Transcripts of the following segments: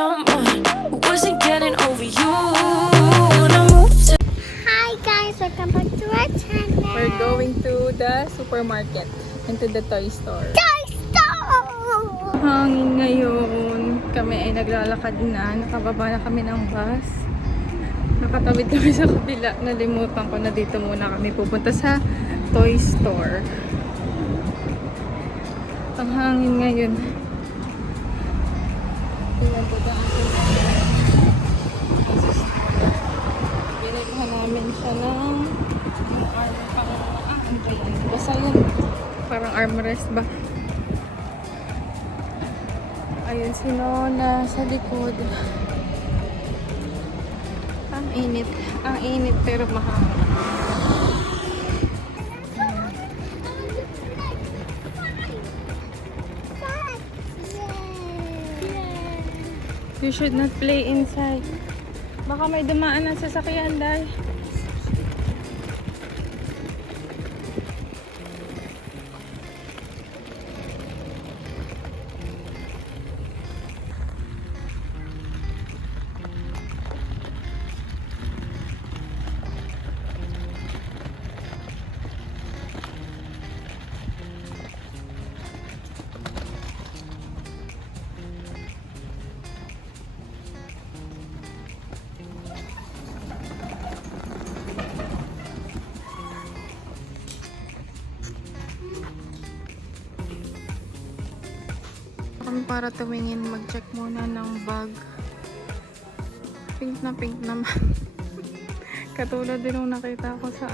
someone who wasn't getting over you. When I moved to Hi guys, welcome back to our channel. We're going to the supermarket and to the toy store. Toy Store! Hangin ngayon. Kami ay naglalakad na. Nakababa na kami ng bus. Nakatawid kami sa kabila. Nalimutan ko na dito muna kami pupunta sa toy store. Ang hangin ngayon. Binigyan namin siya ng arm pang basta yun. Parang armrest ba? Ayun si Nona sa likod. Ang init. Ang init pero mahal. You should not play inside. Baka may dumaan ng sasakyan dahil. Kami para tumingin, mag-check muna ng bag. Pink naman. Katulad din nung nakita ko sa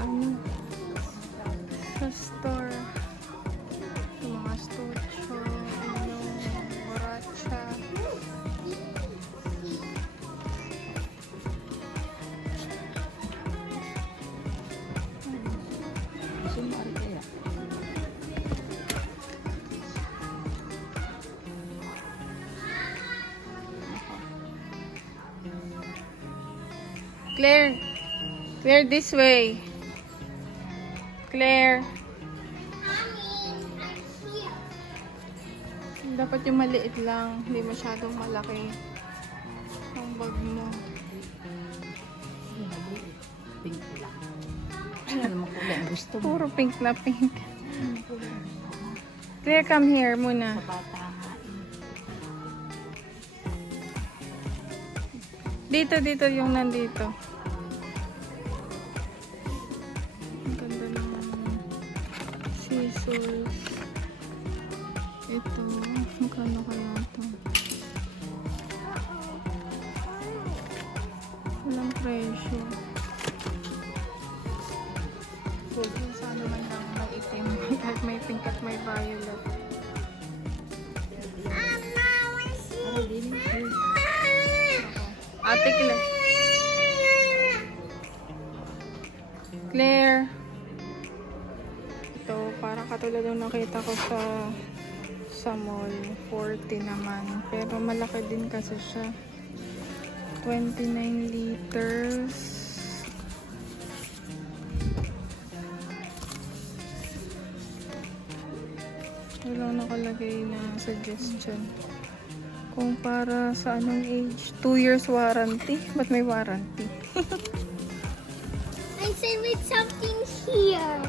sa store. Yung mga stucho, yung boracha. Claire, this way. Claire. Dapat yung maliit lang, hindi masyadong malaki ang bag mo. Pink lang. Ano naman kulay ang gusto mo? Puro pink na pink. Claire, come here muna. Bata nga. Dito yung nandito. Ang ganda naman. Scissors. Ito. Magkano kaya ito? Walang presyo. Kung saan naman lang maitim. Kahit may pink at may violet. Ate Claire. Ito, parang katulad ng nakita ko sa mall. 40 naman. Pero malaki din kasi siya. 29 liters. Walang nakalagay na suggestion. Kung para sa anong age. 2 years warranty. Ba't may warranty? I say with something here.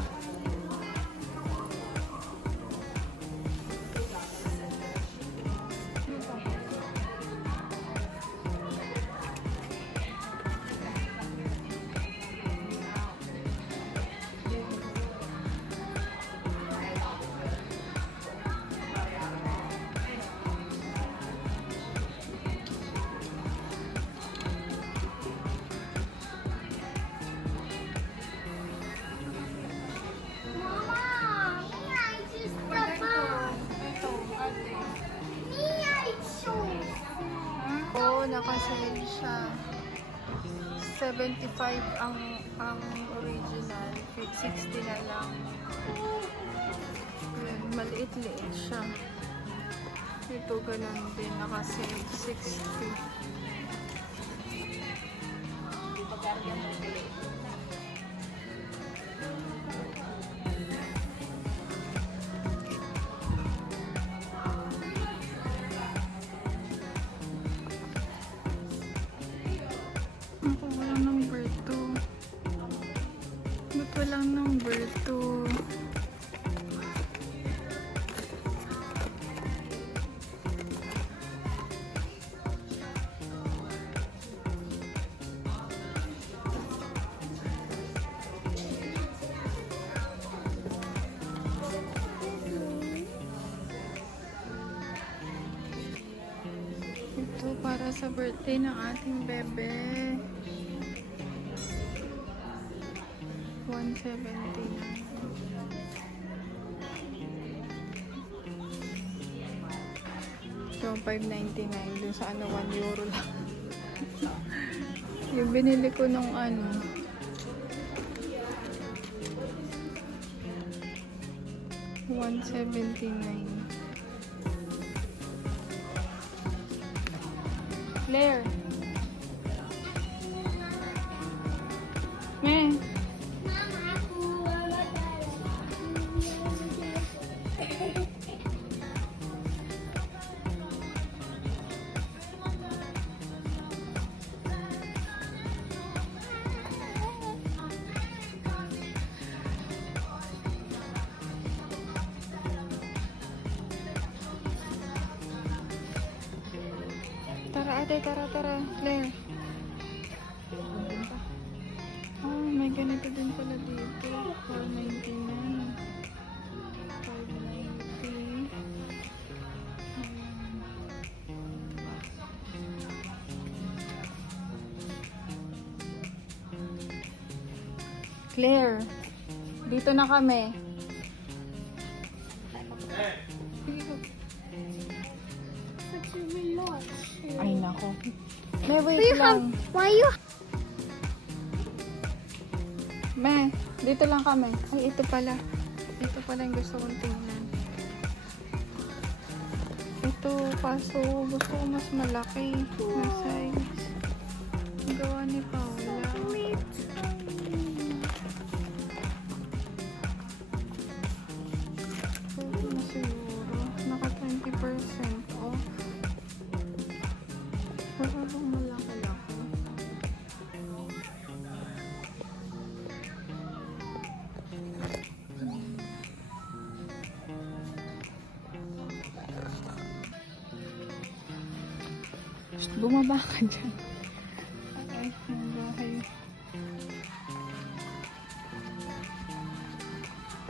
Naka-sale siya. 75 ang original. 60 na lang. Yan, maliit-liit siya. Ito ganun din. Naka-sale 60. Ito para sa birthday ng ating bebe. 179. So, 5.99 dun sa ano, 1 euro lang. Yung binili ko nung ano, $179. Claire. Meh. Tara ate, tara. Claire. Oh, may ganito din pala dito. 4.99. 5.90. Claire, dito na kami. What's the remote? Ay nako. Claire, wait lang. Why you? Me, dito lang kami. Ay, ito pala. Ito pala yung gusto kong tingnan. Ito, kaso gusto ko mas malaki na size. Ang gawa ni Paula. Ito na siguro. Naka 20% off. Wala bang malaki-laki? Bumaba ka dyan. Ay, ang bahay.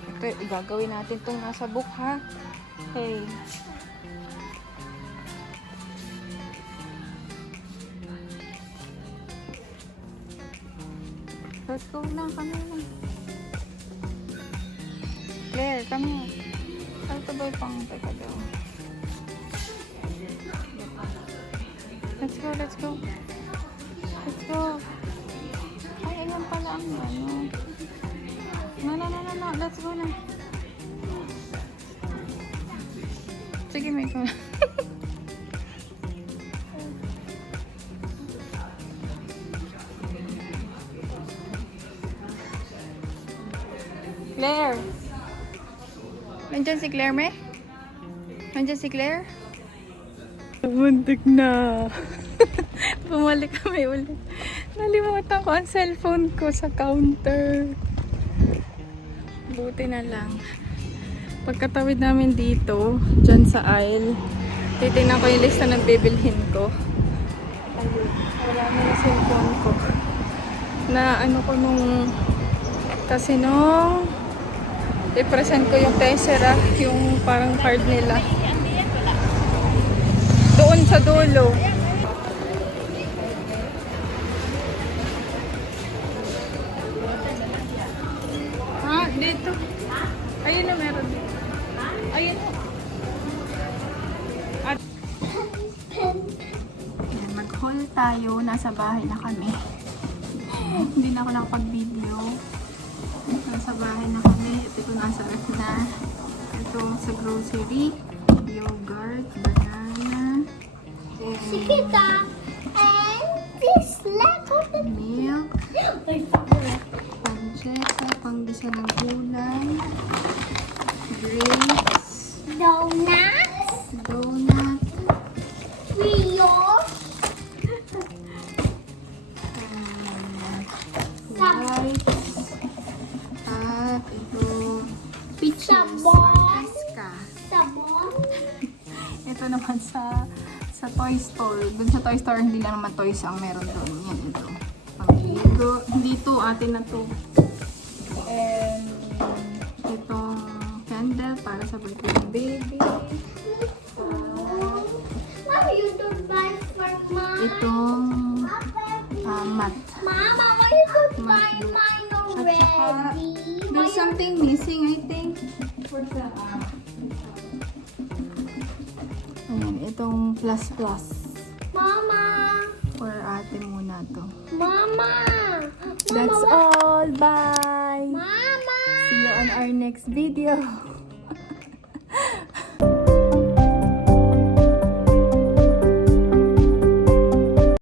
Ito, gagawin natin itong nasa book, ha? Hey. Let's go lang, kami lang. Claire, kami. Ito ba yung pang teka daw? Let's go. Let's go. Ay, ayan pala ang ano. No. Let's go na. Sige, may ko. Claire. Nandyan si Claire, me? Nandyan si Claire? Muntik na. Bumalik kami ulit. Nalimutan ko ang cellphone ko sa counter. Buti na lang. Pagkatawid namin dito, dyan sa aisle, titignan ko yung lista ng bibilhin ko. Ayun, wala na yung cellphone ko. Na ano ko nung, kasi nung i-present ko yung Tessera, yung parang card nila. Doon sa dulo. Ha? Dito. Ayun na meron dito. Ayun. At yan, mag-haul tayo. Nasa bahay na kami. Hindi na ako nakapag-video. Nasa bahay na kami. Ito nasa ref na. Ito sa grocery. Yogurt, banana, Sikita. And this Lego. milk, My favorite. pancetta, panggisa ng gulay, grapes, Donuts. donut, Trios. rice, at ito, peaches, Sabon. aska. Sabon. Ito naman sa toy store. Doon sa toy store, hindi lang naman toys ang meron doon. Yan, ito. Pamiligo. Hindi to, atin na to. And itong candle para sa birthday ng baby. Mommy, you don't buy for itong mat. Mama, why you put my Mat. mine At saka, already? there's something missing, I think. For the, ayan, itong plus. Mama, For ate muna to. Mama. That's all. Bye. Mama. See you on our next video.